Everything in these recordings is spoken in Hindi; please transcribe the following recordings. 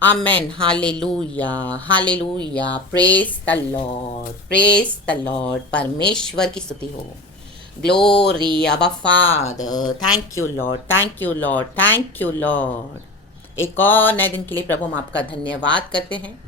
Amen. Hallelujah. Hallelujah. Praise the Lord. Praise the Lord. परमेश्वर की स्तुति हो. Glory, Abba Father. Thank you, Lord. Thank you, Lord. Thank you, Lord. एक और नए दिन के लिए प्रभु हम आपका धन्यवाद करते हैं.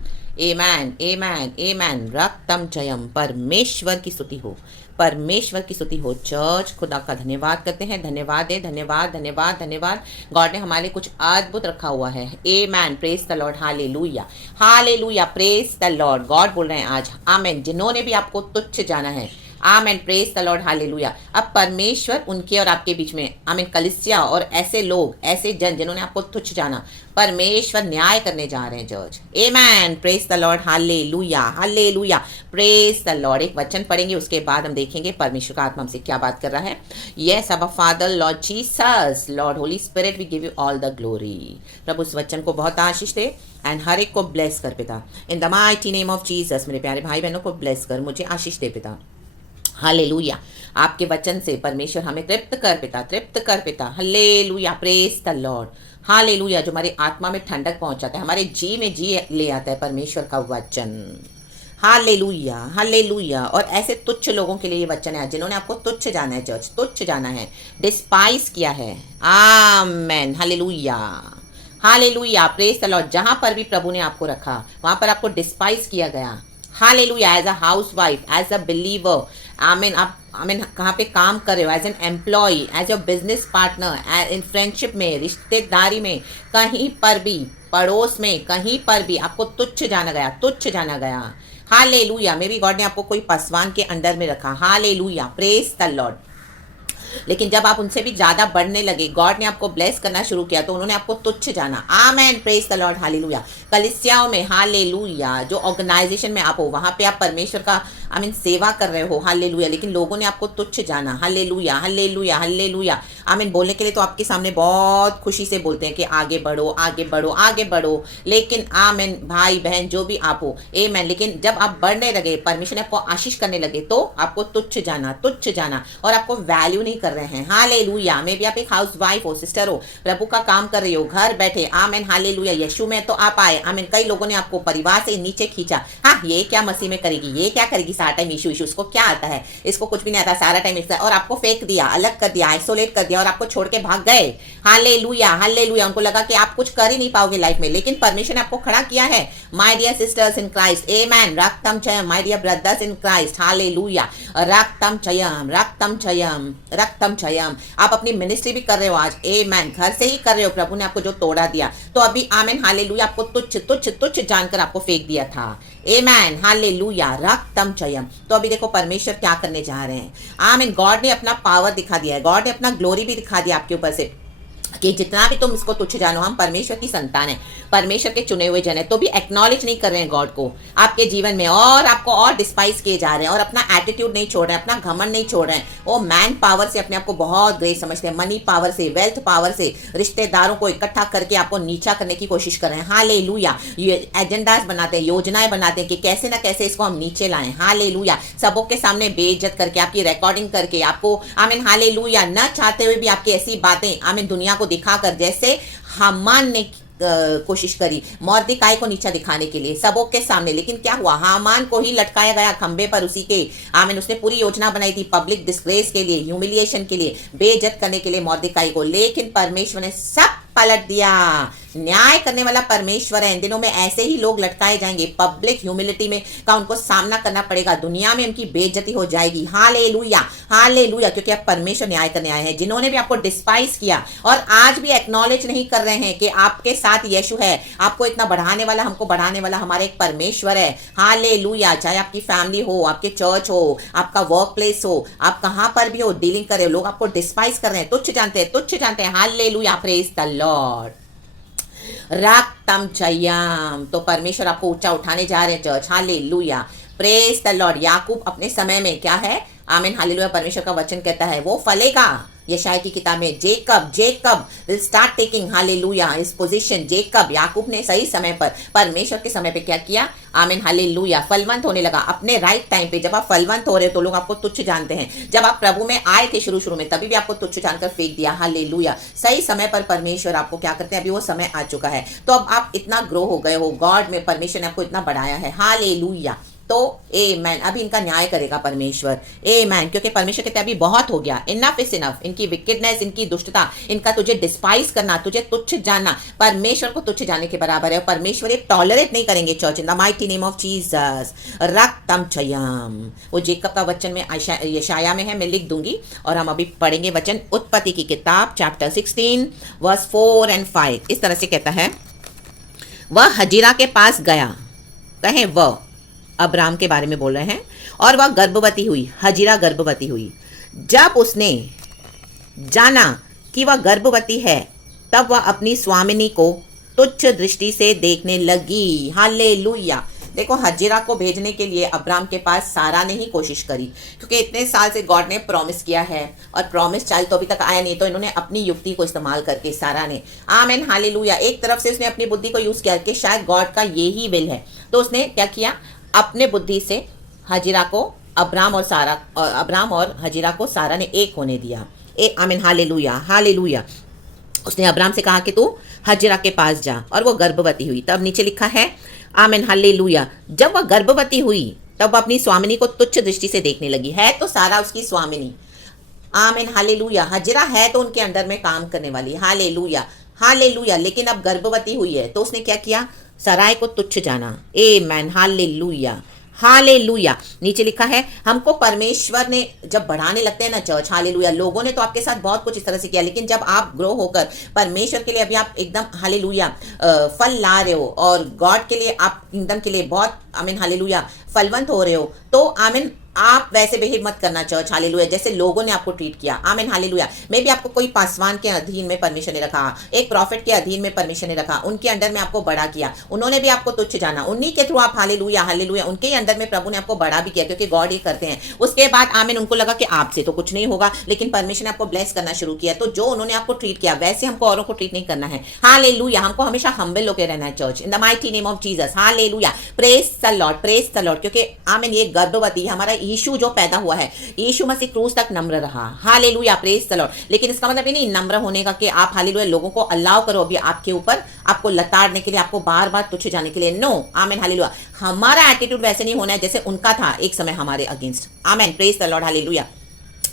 एमैन, एमैन, एमैन. रक्तम जयम. परमेश्वर की स्तुति हो. परमेश्वर की स्तुति हो. चर्च खुदा का धन्यवाद करते हैं. धन्यवाद है. धन्यवाद, धन्यवाद, धन्यवाद. गॉड ने हमारे लिए कुछ अद्भुत रखा हुआ है. Amen. Praise the Lord. Hallelujah. Hallelujah. Praise the Lord. God बोल रहे हैं आज. आमेन. जिन्होंने भी आपको तुच्छ जाना है, amen. Praise the Lord. Hallelujah. अब परमेश्वर उनके और आपके बीच में, आमेन, कलिसिया और ऐसे लोग, ऐसे जन जिन्होंने आपको तुच्छ जाना, परमेश्वर न्याय करने जा रहे हैं. जज. Amen. Praise the Lord. Hallelujah. Hallelujah. Praise the Lord. एक वचन पढ़ेंगे, उसके बाद हम देखेंगे परमेश्वर का आत्मा हमसे क्या बात कर रहा है. Yes Abba father, Lord Jesus, Lord Holy Spirit, we give you all the glory. प्रभु इस वचन को बहुत आशीष दे एंड हर एक को ब्लेस कर पिता. इन the mighty name of Jesus. मेरे प्यारे भाई बहनों को ब्लेस कर, मुझे आशीष दे पिता. हालेलुया. आपके वचन से परमेश्वर हमें तृप्त कर पिता, तृप्त कर पिता. Hallelujah. Praise the Lord. Hallelujah. जो हमारी आत्मा में ठंडक पहुंचाता है, हमारे जी में जी ले आता है परमेश्वर का वचन. हालेलुया. हालेलुया. और ऐसे तुच्छ लोगों के लिए ये वचन है जिन्होंने आपको तुच्छ जाना है. चर्च तुच्छ जाना है, डिस्पाइस किया है. Amen. Hallelujah. Hallelujah. Praise the Lord. जहां पर भी प्रभु ने आपको रखा वहां पर आपको डिस्पाइस किया गया. Hallelujah. As a house wife, as a believer, amen. आप आमीन कहाँ पे काम कर रहे हो, as an employee, as your business partner, in friendship में, रिश्तेदारी में, कहीं पर भी, पड़ोस में, कहीं पर भी आपको तुच्छ जाना गया, तुच्छ जाना गया. हालेलुया. मे बी गॉड ने आपको कोई पासवान के अंडर में रखा. हालेलुया. Praise the Lord. लेकिन जब आप उनसे भी ज्यादा बढ़ने लगे, गॉड ने आपको ब्लेस करना शुरू किया, तो उन्होंने आपको तुच्छ जाना. Amen. Praise the Lord. Hallelujah. कलिसियाओं में, हालेलुया, जो ऑर्गेनाइजेशन में आप हो, वहां पे आप परमेश्वर का आमीन सेवा कर रहे हो. हालेलुया. लेकिन लोगों ने आपको तुच्छ जाना. हालेलुया. हालेलुया. हालेलुया. आमीन. बोलने के लिए तो आपके सामने बहुत खुशी से बोलते हैं कि आगे बढ़ो, आगे बढ़ो, आगे बढ़ो. लेकिन आमीन भाई बहन जो भी आप हो, आमीन. लेकिन जब आप बढ़ने लगे, परमेश्वर ने आपको आशीष करने लगे, तो आपको तुच्छ जाना, तुच्छ जाना, और आपको वैल्यू नहीं कर रहे हैं. हालेलुया. मे भी आप एक हाउस वाइफ हो, सिस्टर हो, प्रभु का काम कर रही हो, घर बैठे. आमीन. हालेलुया. यीशु में तो आप आए. आमीन. कई लोगों ने आपको परिवार से नीचे खींचा. हाँ, ये क्या मसीह में करेगी, ये क्या करेगी सारा टाइम, यीशु यीशु, इसको क्या आता है, इसको कुछ भी नहीं आता, सारा टाइम इसका, और आपको फेंक दिया, अलग कर दिया, आइसोलेट कर दिया, और आपको छोड़ के भाग गए. हालेलुया. हालेलुया. उनको लगा कि आप कुछ कर ही नहीं पाओगे लाइफ में, लेकिन परमेश्वर ने आपको खड़ा किया है. My dear sisters in Christ, amen. रक्तम चयम. My dear brothers in Christ, hallelujah. रक्तम चयम, रक्तम चयम, रक्तम चयम. आप अपनी मिनिस्ट्री भी कर रहे हो आज, आमेन. घर से ही कर रहे हो. प्रभु ने आपको जो तोड़ा दिया, तो अभी आमेन. हालेलुया. आपको तुच्छ तुच्छ तुच्छ जानकर आपको फेंक दिया था. आमेन. हालेलुया. रक्तम चयम. तो अभी देखो परमेश्वर क्या करने जा रहे हैं. आमीन. गॉड ने अपना पावर दिखा दिया है, गॉड ने अपना ग्लोरी भी दिखा दिया आपके ऊपर से, कि जितना भी तुम इसको तुच्छ जानो, हम परमेश्वर की संतान है, परमेश्वर के चुने हुए जन है, तो भी एक्नॉलेज नहीं कर रहे हैं गॉड को आपके जीवन में, और आपको और डिस्पाइस किए जा रहे हैं, और अपना एटीट्यूड नहीं छोड़ रहे हैं, अपना घमंड नहीं छोड़ रहे हैं. वो मैन पावर से अपने आप को बहुत ग्रेट समझते हैं, मनी पावर से, वेल्थ पावर से रिश्तेदारों को इकट्ठा करके आपको नीचा करने की कोशिश कर रहे हैं. हालेलुया. ये एजेंडाज बनाते हैं, योजनाएं बनाते हैं कि कैसे ना कैसे इसको हम नीचे लाएं. हालेलुया. सबों के सामने बेइज्जत करके, आपकी रिकॉर्डिंग करके, आपको आमीन हालेलुया न चाहते हुए भी आपकी ऐसी बातें आमीन दुनिया को दिखाकर, जैसे हामान ने कोशिश करी मोर्देकाई को नीचा दिखाने के लिए सबों के सामने, लेकिन क्या हुआ, हामान को ही लटकाया गया खंबे पर उसी के. आमीन. उसने पूरी योजना बनाई थी पब्लिक डिस्ग्रेस के लिए, ह्यूमिलिएशन के लिए, बेइज्जत करने के लिए मोर्देकाई को, लेकिन परमेश्वर ने सब पलट दिया. न्याय करने वाला परमेश्वर है. इन दिनों में ऐसे ही लोग लटकाए जाएंगे, पब्लिक ह्यूमिलिटी में का उनको सामना करना पड़ेगा, दुनिया में उनकी बेइज्जती हो जाएगी. हालेलुया. हालेलुया. क्योंकि आप परमेश्वर न्याय करने आए हैं. जिन्होंने भी आपको डिस्पाइस किया और आज भी एक्नॉलेज नहीं कर रहे हैं कि आपके साथ यीशु है, आपको इतना बढ़ाने वाला, हमको बढ़ाने वाला हमारा एक परमेश्वर है. हालेलुया. चाहे आपकी फैमिली हो, आपके चर्च हो, आपका वर्क प्लेस हो, आप कहां पर भी हो, डीलिंग कर रहे हो, लोग आपको डिस्पाइस कर रहे हैं, तुच्छ जानते हैं, तुच्छ जानते हैं. हालेलुया. Praise the Lord. रक्तम चयम. तो परमेश्वर आपको ऊंचा उठाने जा रहे हैं church. Hallelujah. Praise the Lord. याकूब अपने समय में क्या है, आमीन हालेलुया. परमेश्वर का वचन कहता है वो फलेगा. यशाया की किताब में Jacob will start taking hallelujah his position. Jacob याकूब ने सही समय पर परमेश्वर के समय पे क्या किया, आमीन हालेलुया, फलवंत होने लगा अपने राइट टाइम पे। जब आप फलवंत हो रहे हो तो लोग आपको तुच्छ जानते हैं। जब आप प्रभु में आए थे शुरू में तभी भी आपको तुच्छ जानकर फेंक दिया। हालेलुया, सही समय पर परमेश्वर आपको क्या करते हैं, अभी वो समय आ चुका है। तो अब आप इतना ग्रो हो गए हो, गॉड में परमेश्वर ने आपको इतना बढ़ाया है। हालेलुया। तो आमेन, अभी इनका न्याय करेगा परमेश्वर। आमेन, क्योंकि परमेश्वर कहते हैं अभी बहुत हो गया, इनफ इज इनफ। इनकी विकेडनेस, इनकी दुष्टता, इनका तुझे डिस्पाइज करना, तुझे तुच्छ जानना परमेश्वर को तुच्छ जानने के बराबर है। परमेश्वर ये टॉलरेट नहीं करेंगे church, in the mighty name of Jesus. रक्तम चयम, वो जेकब का वचन में यशाया में है, मैं लिख दूंगी और हम अभी पढ़ेंगे वचन। उत्पत्ति की किताब चैप्टर 16 वर्स 4 और 5 इस तरह से कहता है, वह हजीरा के पास गया, कहें वह अब्राम के बारे में बोल रहे हैं, और वह गर्भवती हुई, हजीरा गर्भवती हुई। जब उसने जाना कि वह गर्भवती है तब वह अपनी स्वामिनी को तुच्छ दृष्टि से देखने लगी। हालेलुया। देखो, हजीरा को भेजने के लिए अब्राम के पास सारा ने ही कोशिश करी, क्योंकि इतने साल से गॉड ने प्रॉमिस किया है और प्रॉमिस चाइल्ड तो अभी तक आया नहीं। तो इन्होंने अपनी युक्ति को इस्तेमाल करके सारा ने, आमेन हालेलुया, एक तरफ से उसने अपनी बुद्धि को यूज किया कि शायद गॉड का ये ही विल है। तो उसने क्या किया, अपने बुद्धि से हजीरा को अब्राम और हजीरा को सारा ने एक होने दिया। आमीन हालेलुया हालेलुया। उसने अब्राम से कहा कि तू हजीरा के पास जा, और वो गर्भवती हुई। तब नीचे लिखा है, आमीन हालेलुया, जब वह गर्भवती हुई तब अपनी स्वामिनी को तुच्छ दृष्टि से देखने लगी। है तो सारा उसकी स्वामिनी, आमीन हालेलुया। हजीरा है तो उनके अंडर में काम करने वाली। Hallelujah hallelujah. लेकिन अब गर्भवती हुई है तो उसने क्या किया, सराय को तुच्छ जाना। आमेन हालेलुया हालेलुया। नीचे लिखा है, हमको परमेश्वर ने जब बढ़ाने लगते हैं ना चर्च, हालेलुया, लोगों ने तो आपके साथ बहुत कुछ इस तरह से किया, लेकिन जब आप ग्रो होकर परमेश्वर के लिए अभी आप एकदम हालेलुया फल ला रहे हो और गॉड के लिए आप किंगडम के लिए बहुत आमीन हालेलुया फलवंत हो रहे हो, तो आमीन आप वैसे बिहेव मत करना चर्च, हालेलुया, जैसे लोगों ने आपको ट्रीट किया। आमीन हालेलुया। मे भी आपको कोई पासवान के अधीन में परमेश्वर ने रखा, एक प्रॉफिट के अधीन में परमेश्वर ने रखा, उनके अंडर में आपको बड़ा किया, उन्होंने भी आपको तुच्छ जाना, उन्हीं के थ्रू आप हालेलुया हालेलुया उनके ही अंडर में प्रभु ने आपको बड़ा भी किया, क्योंकि गॉड ये करते हैं। उसके बाद आमीन उनको लगा कि आपसे तो कुछ नहीं होगा, लेकिन परमेश्वर ने आपको ब्लेस करना शुरू किया। तो जो उन्होंने आपको ट्रीट किया वैसे हमको औरों को ट्रीट नहीं करना है। हालेलुया। हमको हमेशा हम्बल होकर रहना है church, in the mighty name of Jesus. Hallelujah. Praise the Lord, praise the Lord. क्योंकि आमीन ये गर्भवती हमारा यीशु जो पैदा हुआ है, यीशु मसीह क्रूस तक नम्र रहा। Hallelujah, praise the Lord. लेकिन इसका मतलब ये नहीं नम्र होने का कि आप हालेलुया लोगों को अलाउ करो अभी आपके ऊपर आपको लताड़ने के लिए, आपको बार बार तुच्छ जाने के लिए। नो, आमीन हालेलुया। हमारा एटीट्यूड वैसे नहीं होना है जैसे उनका था एक समय हमारे अगेंस्ट। आमीन, प्रेज द लॉर्ड हालेलुया।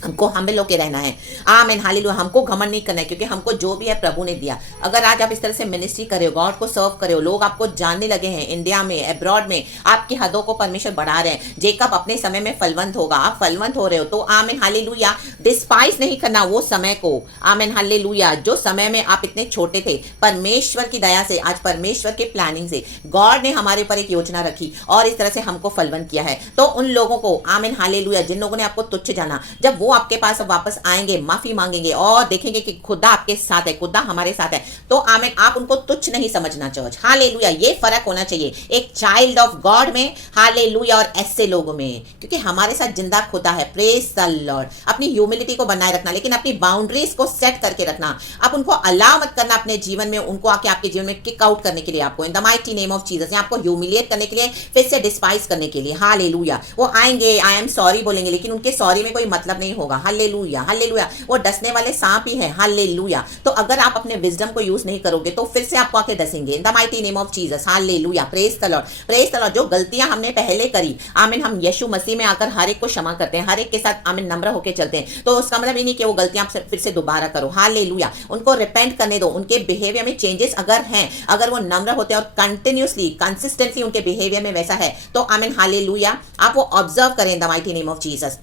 हमको हम्बल होके रहना है। आमीन हालेलुया। हमको घमंड नहीं करना है, क्योंकि हमको जो भी है प्रभु ने दिया। अगर आज आप इस तरह से मिनिस्ट्री कर रहे हो, गॉड को सर्व कर रहे हो, लोग आपको जानने लगे हैं इंडिया में, अब्रॉड में, आपकी हदों को परमेश्वर बढ़ा रहे हैं। जेकब अपने समय में फलवंत होगा, आप फलवंत हो रहे हो, तो आमीन हालेलुया डिस्पाइज नहीं करना वो समय को। आमीन हालेलुया। जो समय में आप इतने छोटे थे, परमेश्वर की दया से, आज परमेश्वर के प्लानिंग से गॉड ने हमारे ऊपर एक योजना रखी और इस तरह से हमको फलवंत किया है। तो उन लोगों को आमीन हालेलुया, जिन लोगों ने आपको तुच्छ जाना, जब वो आपके पास वापस आएंगे, माफी मांगेंगे और देखेंगे कि खुदा आपके साथ है, खुदा हमारे साथ है, तो आमीन आप उनको तुच्छ नहीं समझना चर्च। हालेलुया। ये फर्क होना चाहिए एक चाइल्ड ऑफ गॉड में, हालेलुया, और ऐसे लोगों में, क्योंकि हमारे साथ जिंदा खुदा है। Praise the Lord. अपनी ह्यूमिलिटी को बनाए रखना, लेकिन अपनी बाउंड्रीज को सेट करके रखना। आप उनको अलाउ मत करना अपने जीवन में, उनको आके आपके जीवन में किक आउट करने के लिए, आपको इन the mighty name of Jesus, आपको ह्यूमिलिएट करने के लिए, फिर से डिस्पाइज करने के लिए। हालेलुया। वो आएंगे, आई एम सॉरी बोलेंगे, लेकिन उनके सॉरी में कोई मतलब नहीं होगा। Hallelujah hallelujah. वो डसने वाले सांप ही है। हालेलुया। तो अगर आप अपने विजडम को यूज नहीं करोगे तो फिर से आपको आके डसेंगे, in the mighty name of Jesus. Hallelujah. Praise the Lord, praise the Lord. जो गलतियां हमने पहले करी, आमीन, हम यीशु मसीह में आकर हर एक को क्षमा करते हैं, हर एक के साथ आमीन नम्र होकर चलते हैं। तो उसका मतलब ये नहीं कि वो गलतियां आप फिर से दोबारा करो। हालेलुया। उनको रिपेंट करने दो। उनके बिहेवियर में चेंजेस अगर हैं, अगर वो नम्र होते हैं और कंटिन्यूसली कंसिस्टेंटली उनके बिहेवियर में वैसा है, तो आमीन हालेलुया आप वो ऑब्जर्व करें इन the mighty name of Jesus.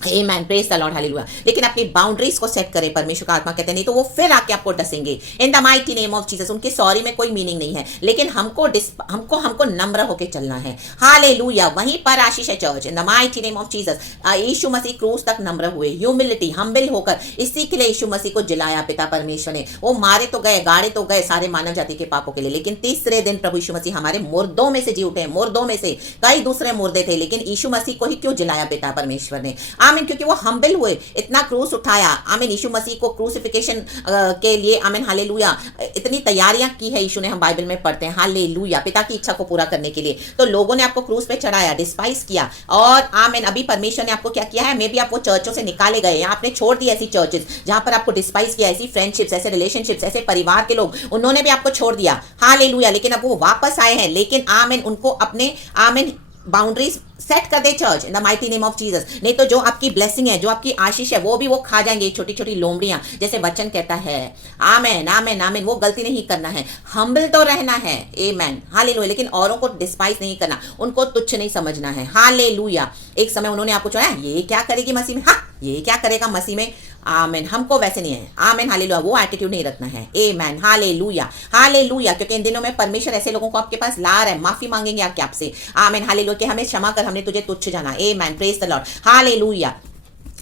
Amen, praise the Lord hallelujah. लेकिन अपनी बाउंड्रीज को सेट करें, परमेश्वर का आत्मा कहते नहीं, तो वो फिर आके आपको डसेंगे in the mighty name of Jesus. उनके सॉरी में कोई मीनिंग नहीं है, लेकिन हमको नम्र होके चलना है। हालेलुया। वहीं पर आशीष है church, in the mighty name of Jesus. यीशु मसीह क्रूस तक नम्र हुए, ह्यूमिलिटी, हम्बल होकर। इसी के लिए यीशु मसीह को जिलाया पिता परमेश्वर ने। वो मारे तो गए, गाड़े तो गए सारे मानव जाति के पापों के लिए, लेकिन तीसरे दिन प्रभु यीशु मसीह हमारे मुर्दों में से जी उठे। मुर्दों में से कई दूसरे मुर्दे थे, लेकिन यीशु मसीह को ही क्यों जिलाया पिता परमेश्वर ने। आमीन, क्योंकि वो हम्बल हुए, इतना क्रूस उठाया। आमीन, यीशु मसीह को क्रूसिफिकेशन के लिए आमीन हालेलुया इतनी तैयारियां की है यीशु ने, हम बाइबल में पढ़ते हैं हालेलुया, पिता की इच्छा को पूरा करने के लिए। तो लोगों ने आपको क्रूस पे चढ़ाया, डिस्पाइस किया, और आमीन अभी परमेश्वर ने आपको क्या किया है, मे बी आप वो चर्चों से निकाले गए, आपने छोड़ दी ऐसी चर्चेस जहां पर आपको डिस्पाइस किया, ऐसी फ्रेंडशिप्स, ऐसे रिलेशनशिप्स, ऐसे परिवार के लोग, उन्होंने भी आपको छोड़ दिया हालेलुया। लेकिन अब वो वापस आए हैं, लेकिन आमीन उनको अपने आमीन बाउंड्रीज सेट कर दे church in the mighty name of Jesus. नहीं तो जो आपकी ब्लेसिंग है, जो आपकी आशीष है, वो भी वो खा जाएंगे, छोटी छोटी लोमड़ियां, जैसे वचन कहता है। आमेन आमेन आमेन, वो गलती नहीं करना है, हम्बल तो रहना है, आमेन हालेलुया, लेकिन औरों को डिस्पाइस नहीं करना, उनको तुच्छ नहीं समझना है हालेलुया। एक समय उन्होंने आपको चुना, ये क्या करेगी मसीह में, हाँ ये क्या करेगा मसीह में, आमेन, हमको वैसे नहीं है, आमेन हालेलुया, वो एटीट्यूड नहीं रखना है, आमेन हालेलुया हालेलुया। क्योंकि इन दिनों में परमेश्वर ऐसे लोगों को आपके पास ला रहा है, माफी मांगेंगे आपके आपसे, आमेन हालेलुया, कि हमें क्षमा कर, हमने तुझे तुच्छ जाना, amen, praise the Lord hallelujah.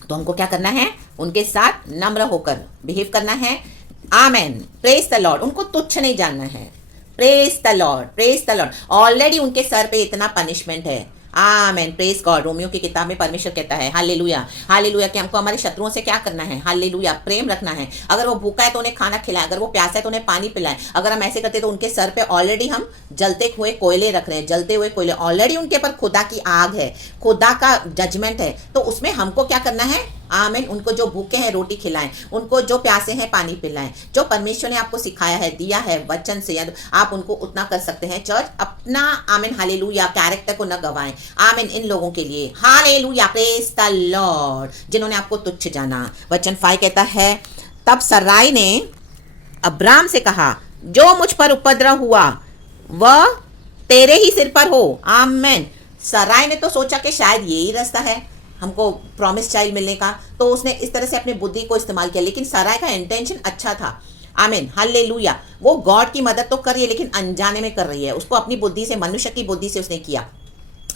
तो हमको क्या करना है, उनके साथ नम्र होकर बिहेव करना है, आमेन, प्रेज द लॉर्ड, उनको तुच्छ नहीं जानना है, praise the Lord, praise the Lord. Already उनके सर पे इतना पनिशमेंट है, आमेन, प्रेज गॉड। रोमियो की किताब में परमेश्वर कहता है हालेलुया हालेलुया कि हमको हमारे शत्रुओं से क्या करना है, हालेलुया, प्रेम रखना है। अगर वो भूखा है तो उन्हें खाना खिलाए, अगर वो प्यासा है तो उन्हें पानी पिलाए। अगर हम ऐसे करते तो उनके सर पे ऑलरेडी हम जलते हुए कोयले रख रहे हैं, जलते हुए कोयले, ऑलरेडी उनके पर खुदा की आग है, खुदा का जजमेंट है। तो उसमें हमको क्या करना है, आमीन, उनको जो भूखे हैं रोटी खिलाएं, उनको जो प्यासे हैं पानी पिलाएं। जो परमेश्वर ने आपको सिखाया है, दिया है वचन से, आप उनको उतना कर सकते हैं। चर्च अपना आमीन हालेलुया कैरेक्टर को न गवाएं, आमीन, इन लोगों के लिए हालेलुया, प्रेज द लॉर्ड, जिन्होंने आपको तुच्छ जाना। वचन 5 कहता है, तब सराय ने अब्राम से कहा, जो मुझ पर उपद्रव हुआ वह तेरे ही सिर पर हो, आमीन। सराय ने तो सोचा कि शायद यही रास्ता है हमको प्रॉमिस चाइल्ड मिलने का, तो उसने इस तरह से अपनी बुद्धि को इस्तेमाल किया, लेकिन सराय का इंटेंशन अच्छा था, आमीन हालेलुया। वो गॉड की मदद तो कर रही है, लेकिन अनजाने में कर रही है, उसको अपनी बुद्धि से, मनुष्य की बुद्धि से उसने किया,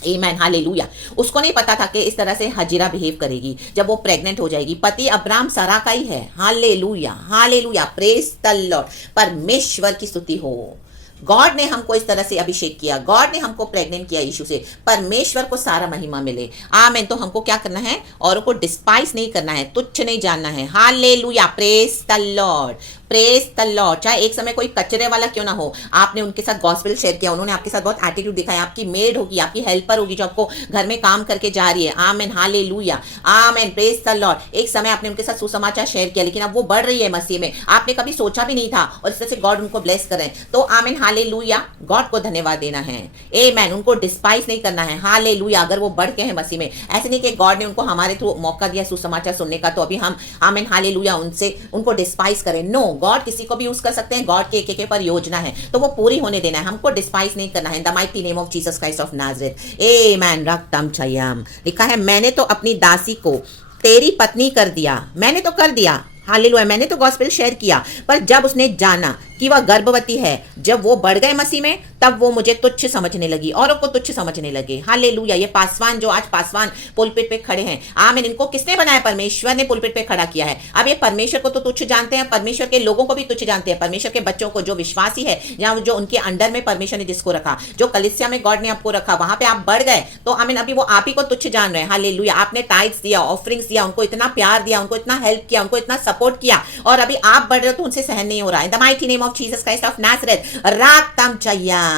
आमीन हालेलुया। उसको नहीं पता था कि इस तरह से हजीरा बिहेव करेगी जब वो प्रेग्नेंट हो जाएगी। पति अब्राम सारा का ही है, hallelujah hallelujah, praise the Lord, परमेश्वर की स्तुति हो। गॉड ने हमको इस तरह से अभिषेक किया, गॉड ने हमको प्रेग्नेंट किया यीशु से, परमेश्वर को सारा महिमा मिले, आमीन। तो हमको क्या करना है, औरों को डिस्पाइस नहीं करना है, तुच्छ नहीं जानना है, hallelujah, praise the Lord, praise the Lord. चाहे एक समय कोई कचरे वाला क्यों ना हो, आपने उनके साथ गॉस्पेल शेयर किया, उन्होंने आपके साथ बहुत एटीट्यूड दिखाया, आपकी मेड होगी, आपकी हेल्पर होगी, जो आपको घर में काम करके जा रही है, आमीन हालेलुया, आमीन, प्रेज द लॉर्ड। एक समय आपने उनके साथ सुसमाचार शेयर किया, लेकिन अब वो बढ़ रही है मसीह में, आपने कभी सोचा भी नहीं था, और इस तरह से गॉड उनको ब्लेस करें, तो आमीन हालेलुया, गॉड को धन्यवाद देना है, आमीन, उनको डिस्पाइस नहीं करना है, हालेलुया। अगर वो बढ़ के हैं मसीह में, ऐसे नहीं कि गॉड ने उनको हमारे थ्रू मौका दिया सुसमाचार सुनने का, तो अभी हम आमीन हालेलुया उनसे उनको डिस्पाइस करें, नो, गॉड किसी को भी यूज कर सकते हैं, गॉड के एक पर योजना है, तो वो पूरी होने देना है, हमको डिस्पाइस नहीं करना है, the mighty name of Jesus Christ of Nazareth, आमीन, रक्तम चयम। लिखा है, मैंने तो अपनी दासी को तेरी पत्नी कर दिया, मैंने तो कर दिया, हालेलुया, मैंने तो गॉस्पेल शेयर किया, पर जब उसने जाना कि वह गर्भवती है, जब वो बढ़ गए मसीह में, तब वो मुझे तुच्छ समझने लगी, औरों को तुच्छ समझने लगे, हालेलुया। ये पासवान जो आज पासवान पुलपिट पे खड़े हैं, आमीन, इनको किसने बनाया, परमेश्वर ने पुलपिट पे खड़ा किया है। अब ये परमेश्वर को तो तुच्छ जानते हैं, परमेश्वर के लोगों को भी तुच्छ जानते हैं, परमेश्वर के बच्चों को, जो विश्वासी है, या जो उनके अंडर में परमेश्वर ने जिसको रखा, जो कलीसिया में गॉड ने आपको रखा, वहां पे आप बढ़ गए, तो आमीन, अभी वो आप ही को तुच्छ जान रहे हैं, हालेलुया। आपने टाइट्स दिया, ऑफरिंग्स दिया, उनको इतना प्यार दिया, उनको इतना हेल्प किया, उनको इतना सपोर्ट किया, और अभी आप बढ़ रहे हो तो उनसे सहन नहीं हो रहा है, the mighty name of Jesus Christ of Nazareth, रातम चयम।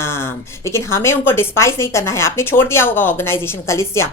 लेकिन हमें उनको डिस्पाइस नहीं करना है। आपने छोड़ दिया होगा ऑर्गेनाइजेशन, कलीसिया,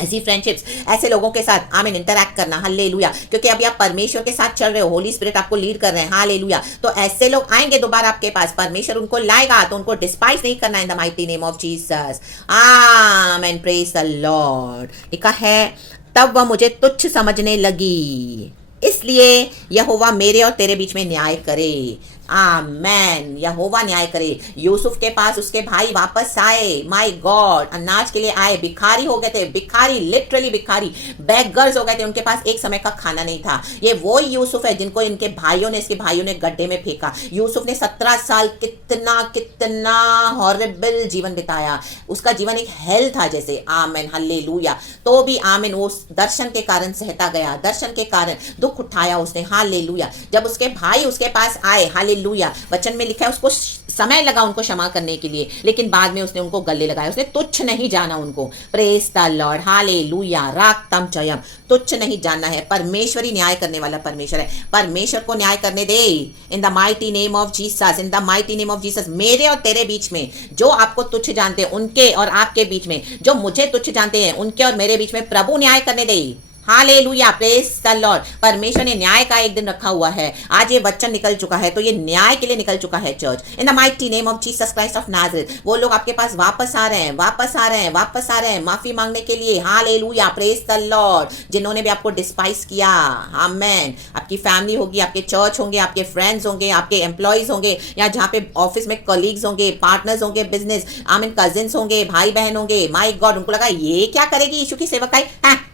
ऐसी फ्रेंडशिप्स, ऐसे लोगों के साथ आमीन इंटरैक्ट करना, हालेलुया, क्योंकि अभी आप परमेश्वर के साथ चल रहे हो, होली स्पिरिट आपको लीड कर रहे हैं, हालेलुया। तो ऐसे लोग आएंगे दोबारा आपके पास, परमेश्वर उनको लाएगा, तो उनको डिस्पाइस नहीं करना है, in the mighty name of Jesus, आमीन, प्रेज द लॉर्ड। लिखा है, तब वह मुझे तुच्छ समझने लगी, इसलिए यहोवा मेरे और तेरे बीच में न्याय करे, आमेन, यहोवा न्याय करे। यूसुफ के पास उसके भाई वापस आए, माय गॉड, अनाज के लिए आए, भिखारी हो गए थे, भिखारी, लिटरली भिखारी, बेगर्स हो गए थे, उनके पास एक समय का खाना नहीं था। ये वो यूसुफ है जिनको इनके भाइयों ने, इसके भाइयों ने गड्ढे में फेंका। यूसुफ ने 17 साल कितना कितना हॉरिबल जीवन बिताया, उसका जीवन एक हेल था जैसे, आमेन हालेलुया। तो भी आमेन, वो दर्शन के कारण सहता गया, दर्शन के कारण दुख उठाया उसने, हालेलुया। जब उसके भाई उसके पास आए, हालेलुया, हालेलुया। वचन में लिखा है उसको समय लगा उनको क्षमा करने के लिए, लेकिन बाद में उसने उनको गले लगाया, उसने तुच्छ नहीं जाना उनको। Praise the Lord, hallelujah. राक्तम जयम, तुच्छ नहीं जानना है। परमेश्वरी न्याय करने वाला परमेश्वर है, परमेश्वर को न्याय करने दे। In the mighty name of Jesus, in the mighty name of Jesus. मेरे और तेरे बीच में जो आपको तुच्छ जानते हैं, उनके और आपके बीच में जो मुझे तुच्छ जानते हैं, उनके और मेरे बीच में प्रभु न्याय करने दे। Hallelujah, praise the Lord. परमेश्वर ने न्याय का एक दिन रखा हुआ है। आज ये वचन निकल चुका है, तो ये न्याय के लिए निकल चुका है church. In the mighty name of Jesus Christ of Nazareth. वो लोग आपके पास वापस आ रहे हैं, वापस आ रहे हैं, वापस आ रहे हैं माफी मांगने के लिए। Hallelujah, praise the Lord. जिन्होंने भी आपको डिस्पाइस किया, आमेन। आपकी फैमिली होगी, आपके चर्च होंगे, आपके फ्रेंड्स होंगे, आपके एम्प्लॉयज होंगे, या जहाँ पे ऑफिस में कलीग्स होंगे, पार्टनर्स होंगे, बिजनेस, आमीन, कजिन्स होंगे, भाई बहन होंगे। माय गॉड, उनको लगा ये क्या करेगी यीशु की सेवकाई।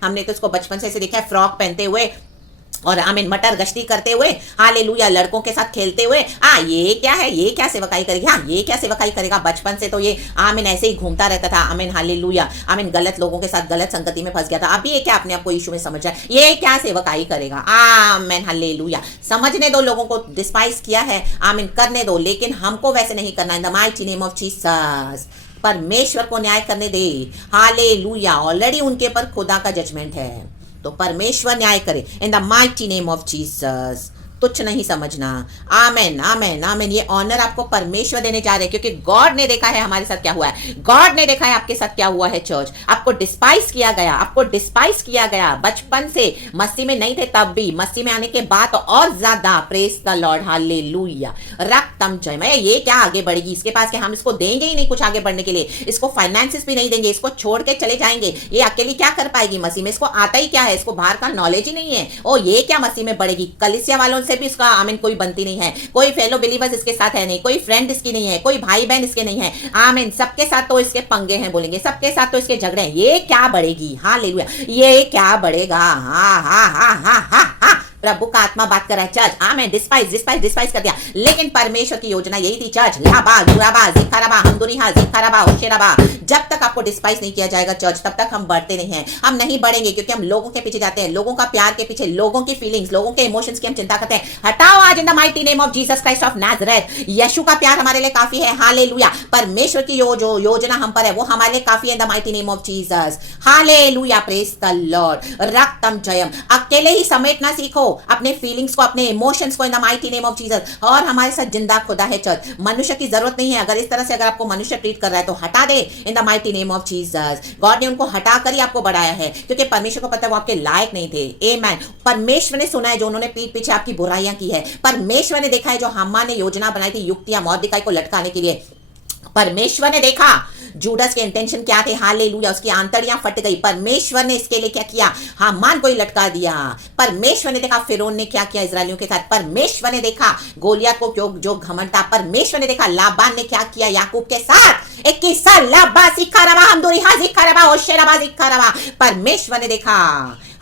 हमने तो इसको बचपन से देखा है, फ्रॉक पहनते हुए और आमीन मटर गश्ती करते हुए, हालेलुया, लड़कों के साथ खेलते हुए। ये क्या है, ये क्या सेवकाई करेगी, ये क्या सेवकाई करेगा। बचपन से तो ये आमीन ऐसे ही घूमता रहता था, आमीन, हालेलुया, आमीन, गलत लोगों के साथ गलत संगति में फंस गया था। अब ये क्या अपने आप को यीशु में समझ रहा है, ये क्या सेवकाई करेगा। आमीन, हालेलुया। समझने दो, लोगों को डिस्पाइस किया है, आमीन, करने दो, लेकिन हमको वैसे नहीं करना। इन the mighty name of Jesus, परमेश्वर को न्याय करने दे। हालेलुया। ऑलरेडी उनके पर खुदा का जजमेंट है, तो परमेश्वर न्याय करे। इन the mighty name of Jesus, तुच्छ नहीं समझना। आमेन, आमेन, आमेन। ये ऑनर आपको परमेश्वर देने जा रहे हैं, क्योंकि गॉड ने देखा है हमारे साथ क्या हुआ है, गॉड ने देखा है आपके साथ क्या हुआ है। चर्च, आपको डिस्पाइस किया गया, आपको डिस्पाइस किया गया। बचपन से मसीह में नहीं थे, तब भी मसीह में आने के बाद तो और ज्यादा। Praise the Lord, hallelujah. रक्तम जय। मैं ये क्या आगे बढ़ेगी इसके पास, कि हम इसको देंगे ही नहीं कुछ आगे बढ़ने के लिए, इसको फाइनेंसिस भी नहीं देंगे, इसको छोड़ के चले जाएंगे। ये अकेली क्या कर पाएगी मसीह में, इसको आता ही क्या है, इसको बाहर का नॉलेज ही नहीं है। ओ ये क्या मसीह में बढ़ेगी। कलीसिया वालों से भी इसका आमीन कोई बनती नहीं है, कोई फेलो बिलीवर्स इसके साथ है नहीं, कोई फ्रेंड इसकी नहीं है, कोई भाई बहन इसके नहीं है। आमीन, सबके साथ तो इसके पंगे हैं, बोलेंगे सबके साथ तो इसके झगड़े हैं। ये क्या बढ़ेगी, हालेलुया, ये क्या बढ़ेगा। हा हा हा हा हा हा। प्रभु का आत्मा बात कर रहा है चर्च। आमेन। डिस्पाइस कर दिया, लेकिन परमेश्वर की योजना यही थी चर्च। लाबा दुराबा जिखाराबा हमदुनिहा जिखाराबा होशेराबा। जब तक आपको डिस्पाइस नहीं किया जाएगा चर्च, तब तक हम बढ़ते नहीं हैं, हम नहीं बढ़ेंगे, क्योंकि हम लोगों के पीछे जाते हैं, लोगों का प्यार के पीछे, लोगों की फीलिंग्स, लोगों के इमोशंस की हम चिंता करते हैं। हटाओ आज in the mighty name of Jesus Christ of Nazareth. यीशु का प्यार हमारे लिए काफी है। हालेलुया। परमेश्वर की जो योजना हम पर है, वो हमारे लिए काफी है। In the mighty name of Jesus, hallelujah, praise the Lord. रक्तम जयम। अकेले ही समेटना सीखो अपने फीलिंग्स को, अपने इमोशंस को, इन the mighty name of Jesus. और हमारे साथ जिंदा खुदा है चर्च। मनुष्य की जरूरत नहीं है। अगर इस तरह से अगर आपको मनुष्य ट्रीट कर रहा है, तो हटा दे in the mighty name of Jesus. God ने उनको हटा कर ही आपको बढ़ाया है, क्योंकि परमेश्वर को पता है वो आपके लायक नहीं थे। आमेन। परमेश्वर ने सुना है जो उन्होंने पीठ पीछे आपकी बुराइयां की है। परमेश्वर ने देखा है जो हम्मा ने योजना बनाई थी युक्तियां मौत दिखाई को लटकाने के लिए। परमेश्वर ने देखा जूडस के इंटेंशन क्या थे। हालेलुया। उसकी आंतड़ियां फट गई। परमेश्वर ने इसके लिए क्या किया, हामान को ही लटका दिया। परमेश्वर ने देखा फिरौन ने क्या किया इजरायलियों के साथ। परमेश्वर ने देखा गोलियत को जो घमंड था। परमेश्वर ने देखा लाबान ने क्या किया याकूब के साथ। 21 साल लाबा सिखारबा हमदुरिहा सिखारबा होशेरबा सिखारबा। परमेश्वर ने देखा।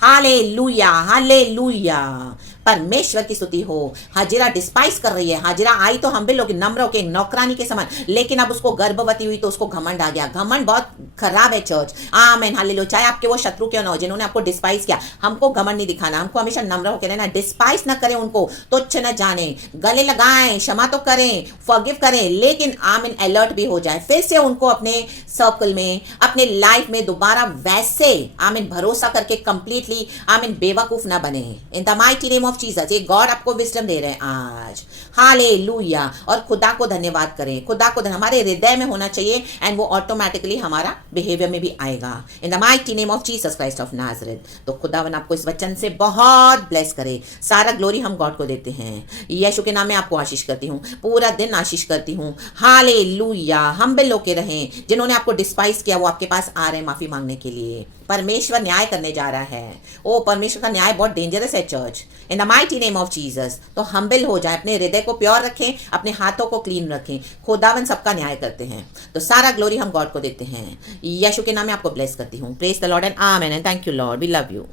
Hallelujah, hallelujah. परमेश्वर की स्तुति हो। हाजिरा डिस्पाइस कर रही है। हाजिरा आई तो हम भी लोग नम्र होके नौकरानी के समान, लेकिन अब उसको गर्भवती हुई तो उसको घमंड आ गया। घमंड बहुत खराब है चर्च। आमेन, हालेलुया। चाहे आपके वो शत्रु क्यों ना हो जिन्होंने आपको डिस्पाइस किया, हमको घमंड नहीं दिखाना, हमको हमेशा नम्र होकर रहना। डिस्पाइस ना करें उनको, तुच्छ न जाने, गले लगाएं, क्षमा तो करें, फॉरगिव करें, लेकिन आमीन अलर्ट भी हो जाए। फिर से उनको अपने सर्कल में, अपने लाइफ में दोबारा वैसे आमीन भरोसा करके कंप्लीटली आमीन बेवकूफ ना बने। इन the mighty name of Jesus, ये गॉड आपको विजडम दे रहे हैं आज। हालेलुया। और खुदा को धन्यवाद करें। खुदा को हमारे हृदय में होना चाहिए, एंड वो ऑटोमेटिकली हमारा बिहेवियर में भी आएगा। इन the mighty name of Jesus Christ of Nazareth. तो खुदावन आपको इस वचन से बहुत ब्लेस करे। सारा ग्लोरी हम गॉड को देते हैं। यीशु के नाम में आपको आशीष करती हूँ, पूरा दिन आशीष करती हूँ। हालेलुया। हम्बल होके रहें। जिन्होंने आपको डिस्पाइस किया वो आपके पास आ रहे हैं माफी मांगने के लिए। परमेश्वर न्याय करने जा रहा है। ओ परमेश्वर का न्याय बहुत डेंजरस है church. In the mighty name of Jesus. तो हम्बल हो जाए, अपने हृदय को प्योर रखें, अपने हाथों को क्लीन रखें। खुदावन सबका न्याय करते हैं। तो सारा ग्लोरी हम गॉड को देते हैं। यीशु के नाम में आपको ब्लेस करती हूँ। Praise the lord and amen and thank you lord, we love you.